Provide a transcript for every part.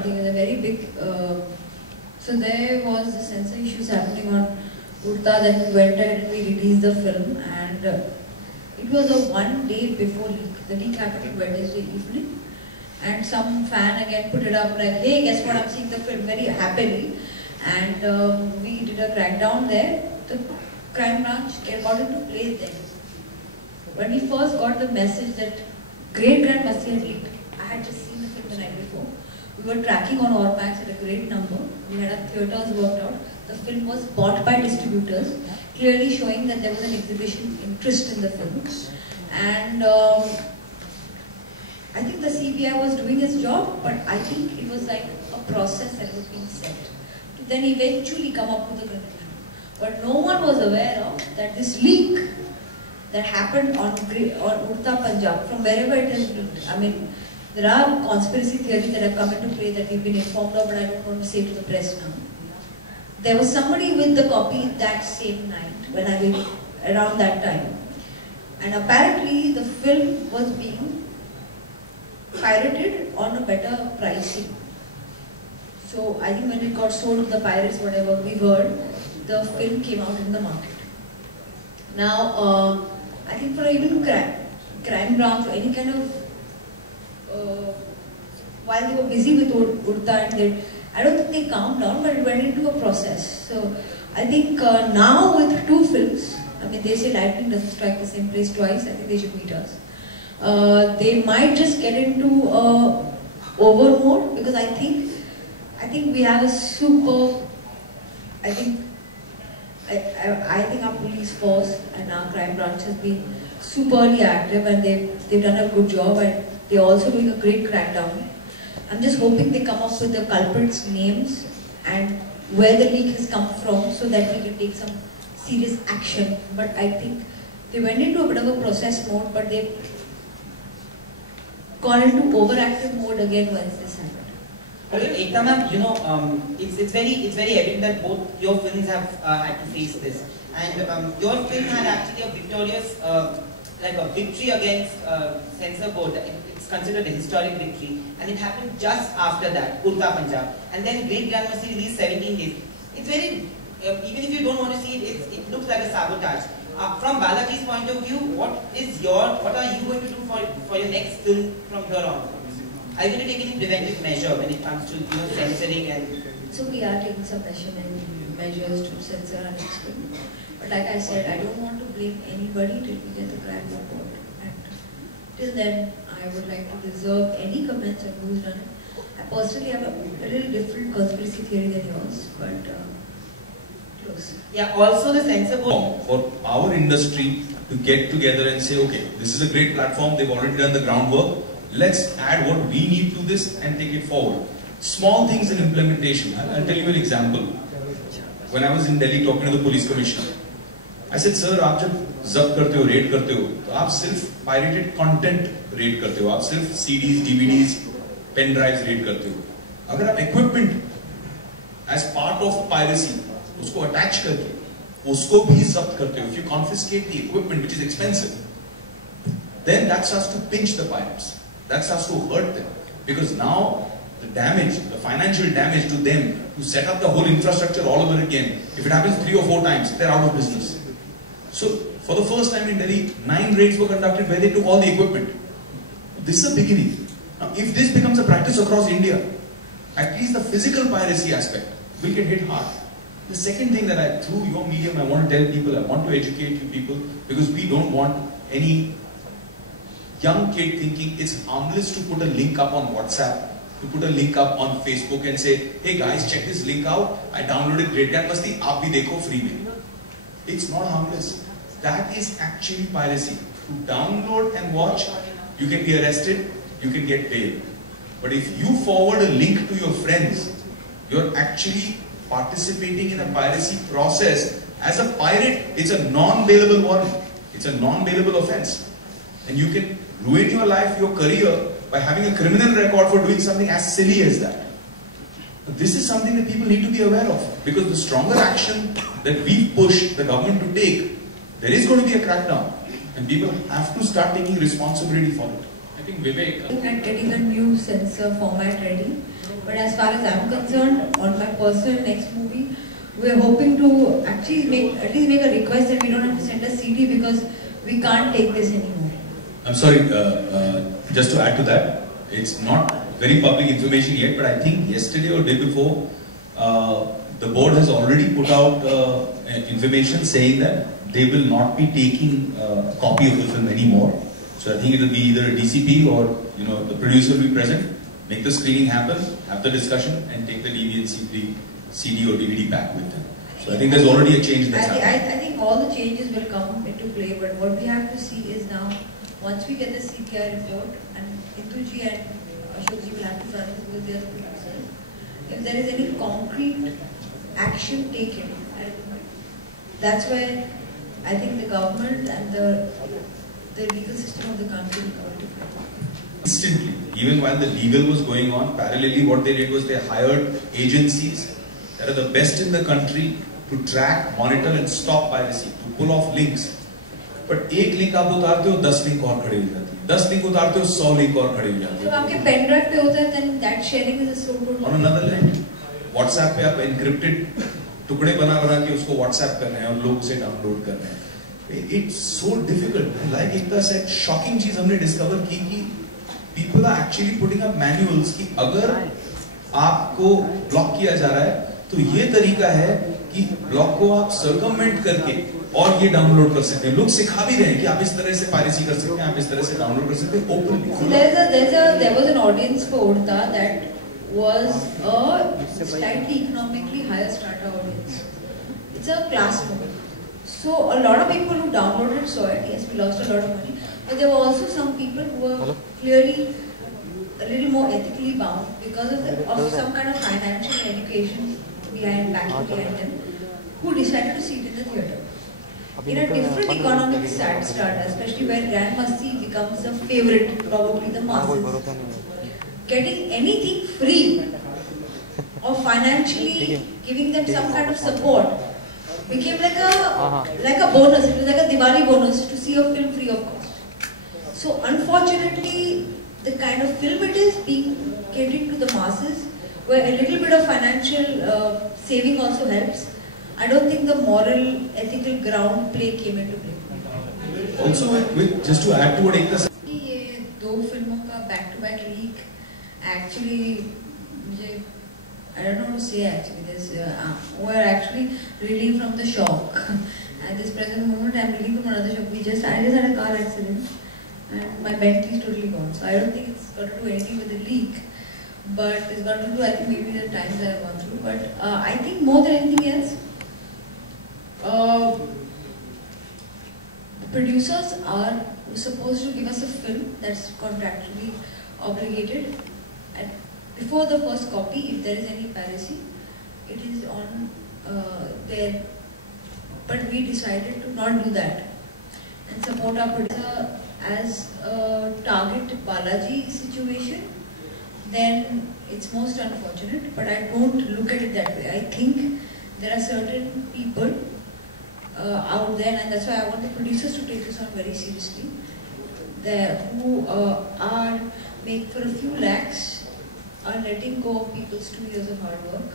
something, a very big. So there was the censor issues happening on Urta, then we went ahead and we released the film, and it was a one day before leak. The leak happened on Wednesday evening, and some fan again put it up like, hey, guess what, I'm seeing the film very happily. And we did a crackdown there. The crime branch got into play then. When we first got the message that Great Grand Masti had leaked, I had just seen the film the night before. We were tracking on Ormax at a great number. We had our theatres worked out. The film was bought by distributors, clearly showing that there was an exhibition interest in the film. And I think the CBI was doing its job, but I think it was like a process that was being set to then eventually come up with a conclusion. But no one was aware of that this leak that happened on Urta Punjab, from wherever it is leaked. I mean, there are conspiracy theories that have come into play that we've been informed of, but I don't want to say to the press now. There was somebody with the copy that same night, when I was around that time. And apparently the film was being pirated on a better pricing. So I think when it got sold to the pirates, whatever we heard, the film came out in the market. Now, I think for even crime branch or any kind of, while they were busy with Urta, and I don't think they calmed down, but it went into a process. So I think now with two films, I mean, they say lightning doesn't strike the same place twice. I think they should meet us. They might just get into over mode, because I think we have a super. I think our police force and our crime branch has been superly active, and they've done a good job, and they're also doing a great crackdown. I'm just hoping they come up with the culprits' names and where the leak has come from, so that we can take some serious action. But I think they went into a bit of a process mode, but they've gone into overactive mode again once this happened. Ekta ma'am, you know, it's very evident that both your films have had to face this, and your film had actually a victorious, like a victory against censor board. It's considered a historic victory, and it happened just after that, Urta Punjab, and then Great Grand Masti released 17 days. It's very, even if you don't want to see it, it looks like a sabotage. From Balaji's point of view, what are you going to do for your next film from here on? Are you going to take any preventive measure when it comes to censoring and? So we are taking some measures to censor our next film. But like I said, I don't want to blame anybody till we get the crime report. And till then, I would like to reserve any comments on who's done it. I personally have a little different conspiracy theory than yours, but close. Yeah. Also, the censor board for our industry to get together and say, okay, this is a great platform. They've already done the groundwork. Let's add what we need to this and take it forward. Small things in implementation. I'll tell you an example. When I was in Delhi talking to the police commissioner, I said, sir, आप जब जब्त करते हो, red करते हो, तो आप सिर्फ pirated content रेड करते हो, आप सिर्फ CDs, DVDs, pen drives red करते हो. अगर आप equipment as part of piracy उसको attach करके उसको भी जब्त करते हो, if you confiscate the equipment which is expensive, then that starts to pinch the pirates. That starts to hurt them, because now the damage, the financial damage to them to set up the whole infrastructure all over again, if it happens 3 or 4 times, they're out of business. So for the first time in Delhi, 9 raids were conducted where they took all the equipment. This is a beginning. Now if this becomes a practice across India, at least the physical piracy aspect will get hit hard. The second thing that through your medium, I want to tell people, I want to educate you people, because we don't want any young kid thinking it's harmless to put a link up on WhatsApp, to put a link up on Facebook and say, hey guys, check this link out. I downloaded Great Grand Masti, aap bhi dekho free mein. It's not harmless. That is actually piracy. To download and watch, you can be arrested, you can get bail. But if you forward a link to your friends, you're actually participating in a piracy process. As a pirate, it's a non-bailable warrant. It's a non-bailable offense. And you can ruin your life, your career, by having a criminal record for doing something as silly as that. This is something that people need to be aware of, because the stronger action that we push the government to take, there is going to be a crackdown, and people have to start taking responsibility for it. I think Vivek. At getting a new sensor format ready. But as far as I'm concerned, on my personal next movie, we're hoping to actually at least make a request that we don't have to send a CD because we can't take this anymore. I'm sorry, just to add to that, it's not very public information yet, but I think yesterday or day before, the board has already put out information saying that they will not be taking a copy of the film anymore. So I think it will be either a DCP or the producer will be present, make the screening happen, have the discussion, and take the DVD and CD or DVD back with them. So I think there's already a change that's happening. I think all the changes will come into play, but what we have to see is now, once we get the CPI report, and Induji and Ashokji will have to run this with their producers, if there is any concrete action taken, and that's where I think the government and the legal system of the country will come into play. Instantly, even while the legal was going on, parallelly what they did was they hired agencies that are the best in the country to track, monitor and stop piracy, to pull off links. But एक link आप उतारते हो 10 link और खड़े हो जाती है, 10 link उतारते हो 100 लिंक और खड़े हो जाती है। जब आपके पेन ड्राइव पे होता है, then that sharing is a so good. On another level, WhatsApp पे आप encrypted टुकड़े बना के उसको WhatsApp कर रहे हैं और लोग उसे डाउनलोड कर रहे हैं। It's so difficult. Like Ekta said, shocking चीज हमने discover की कि people are actually putting up manuals कि अगर आपको ब्लॉक किया जा रहा है तो ये तरीका है कि ब्लॉक को आप सर्कमवेंट करके और ये डाउनलोड कर सकते हैं। लोग सिखा भी रहे हैं कि आप इस तरह से पायरेसी कर सकते हैं, आप इस तरह से डाउनलोड कर सकते हैं openly. There was an audience for Urta that was a slightly economically higher strata audience. It's a class movie. So a lot of people who downloaded saw it. Yes, we lost a lot of money, but there were also some people who were clearly a little more ethically bound because of some kind of financial education behind them, who decided to see it in the theatre. In a different economic strata, especially where Grand Masti becomes the favorite, probably the masses. Getting anything free or financially giving them some kind of support became like a bonus. It was like a Diwali bonus to see a film free of cost. So unfortunately, the kind of film it is being catered to the masses, where a little bit of financial saving also helps. I don't think the moral, ethical ground play came into play. Also, just to add to what Ekta said, ये दो फिल्मों का back-to-back leak actually मुझे I don't know what to say actually. We're actually reeling from the shock. At this present moment, I'm reeling from another shock. I just had a car accident, and my Bentley is totally gone. So I don't think it's got to do anything with the leak, but it's got to do, I think, maybe the times that I've gone through. But I think more than anything else, the producers are supposed to give us a film that's contractually obligated. And before the first copy, if there is any piracy, it is on there. But we decided to not do that and support our producer as a target Balaji situation. Then it's most unfortunate, but I don't look at it that way. I think there are certain people out there, and that's why I want the producers to take this on very seriously, who are made for a few lakhs, are letting go of people's 2 years of hard work,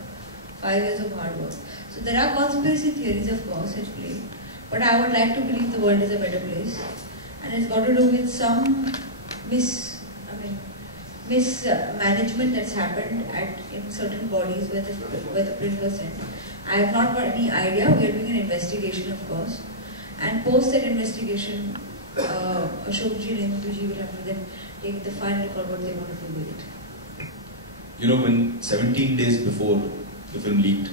5 years of hard work. So there are conspiracy theories, of course, at play, but I would like to believe the world is a better place, and it's got to do with some mismanagement that's happened in certain bodies where the print was sent. I have not got any idea. We are doing an investigation, of course, and post that investigation, Ashokji and Induji will have to then take the final call what they want to do with it. You know, when 17 days before the film leaked,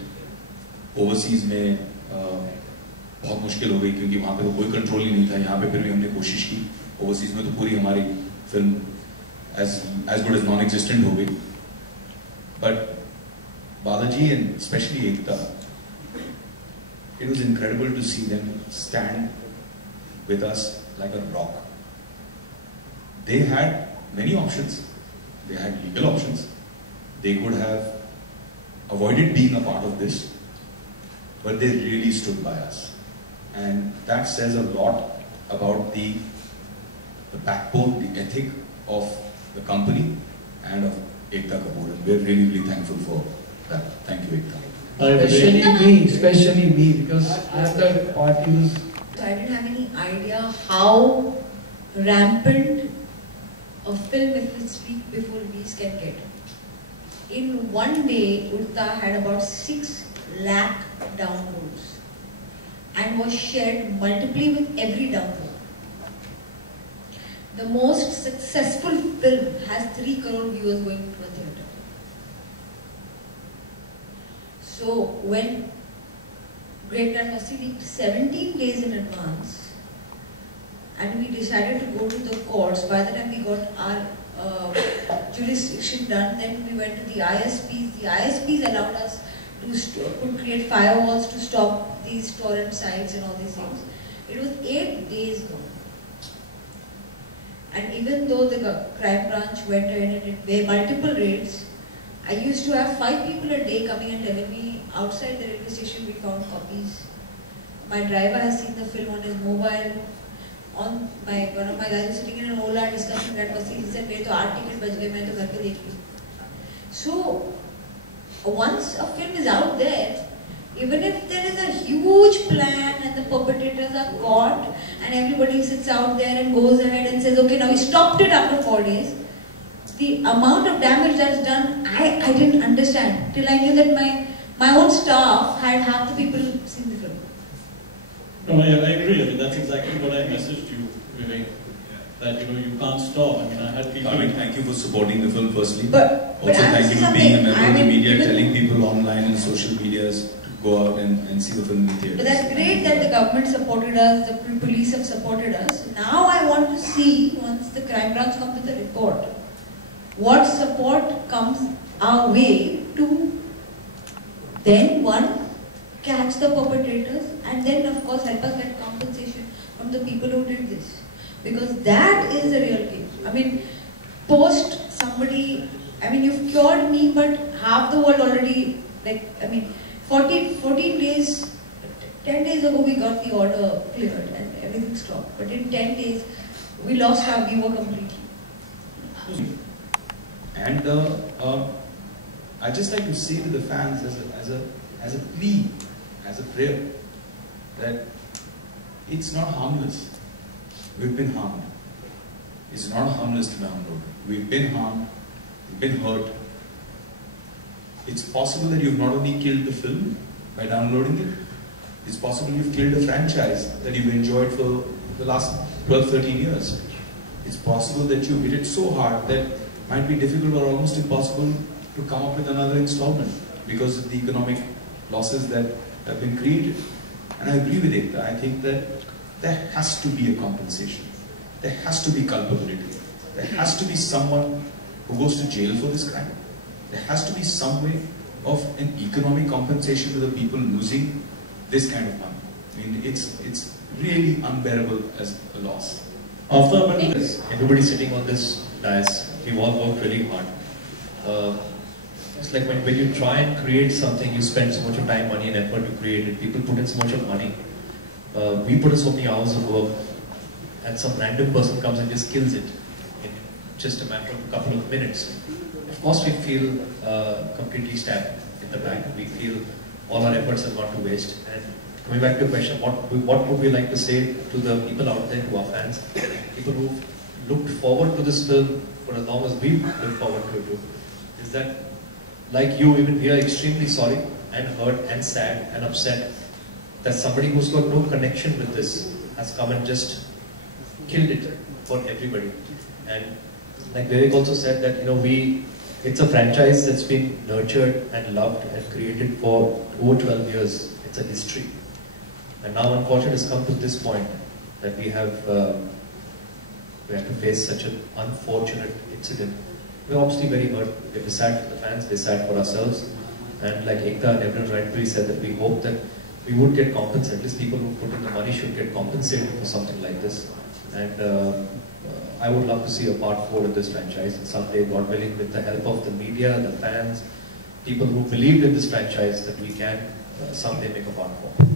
overseas में बहुत मुश्किल हो गई क्योंकि वहाँ पे तो कोई कंट्रोल ही नहीं था. यहाँ पे फिर भी हमने कोशिश की. Overseas में तो पूरी हमारी film as good as non-existent हो गई. But Balaji and especially Ekta, it was incredible to see them stand with us like a rock. They had many options. They had legal options. They could have avoided being a part of this, but they really stood by us. And that says a lot about the backbone, the ethic of the company and of Ekta Kapoor. And we're really, really thankful for that. Thank you, Ekta. Especially me, because after parties. So I didn't have any idea how rampant a film, if it's week before release, can get. In one day, Urta had about 6 lakh downloads and was shared multiply with every download. The most successful film has 3 crore viewers going to a theatre. So when Great Grand Masti leaked 17 days in advance, and we decided to go to the courts, by the time we got our jurisdiction done, then we went to the ISPs. The ISPs allowed us to create firewalls to stop these torrent sites and all these things. It was 8 days gone. And even though the crime branch went in and did multiple raids, I used to have 5 people a day coming and telling me, outside the railway station we found copies. My driver has seen the film on his mobile. One of my guys was sitting in an Ola discussing that was, he said, "मेरे तो 8 ticket बच गए, मैं तो घर पे देख ली." So once a film is out there, even if there is a huge plan and the perpetrators are caught and everybody sits out there and goes ahead and says, okay, now we stopped it after 4 days, the amount of damage that's done, I didn't understand till I knew that my own staff had half the people seen the film. No, I agree. I mean, that's exactly what I messaged you, Vivek. That, you can't stop. I mean, I had people... Thank you for supporting the film firstly. But also thank you for being a member of the media, even telling people online and social medias to go out and see the film in theaters. But that's great that the government supported us, the police have supported us. Now I want to see, once the crime branch comes with a report, what support comes our way to then, one, catch the perpetrators, and then of course help us get compensation from the people who did this. Because that is the real case. I mean, post somebody, I mean, you've cured me, but half the world already, 14 days, 10 days ago we got the order cleared and everything stopped. But in 10 days, we lost our viewer completely. And I just like to say to the fans as a plea, as a prayer, that it's not harmless. We've been harmed. It's not harmless to download. We've been harmed. We've been hurt. It's possible that you've not only killed the film by downloading it, it's possible you've killed a franchise that you've enjoyed for the last 12, 13 years. It's possible that you hit it so hard that it might be difficult or almost impossible to come up with another installment because of the economic losses that have been created. And I agree with Ekta. I think that there has to be a compensation. There has to be culpability. There has to be someone who goes to jail for this crime. There has to be some way of an economic compensation to the people losing this kind of money. I mean, it's really unbearable as a loss. Aftab and everybody sitting on this dais, we've all worked really hard. It's like when you try and create something, you spend so much of time, money and effort to create it. People put in so much of money. We put in so many hours of work, and some random person comes and just kills it in just a matter of a couple of minutes. Of course we feel completely stabbed in the back. We feel all our efforts have gone to waste. And coming back to the question, what would we like to say to the people out there, to our fans, people who looked forward to this film for as long as we look forward to it too, is that, like you, even we are extremely sorry and hurt and sad and upset that somebody who's got no connection with this has come and just killed it for everybody. And like Vivek also said that, it's a franchise that's been nurtured and loved and created for over 12 years. It's a history. And now unfortunately it's come to this point that we have to face such an unfortunate incident. We're obviously very hurt. We're sad for the fans, we're sad for ourselves. And like Ekta and everyone rightly said, that we hope that we would get compensated. At least people who put in the money should get compensated for something like this. And I would love to see a part 4 of this franchise. And someday, God willing, with the help of the media, the fans, people who believed in this franchise, that we can someday make a part 4.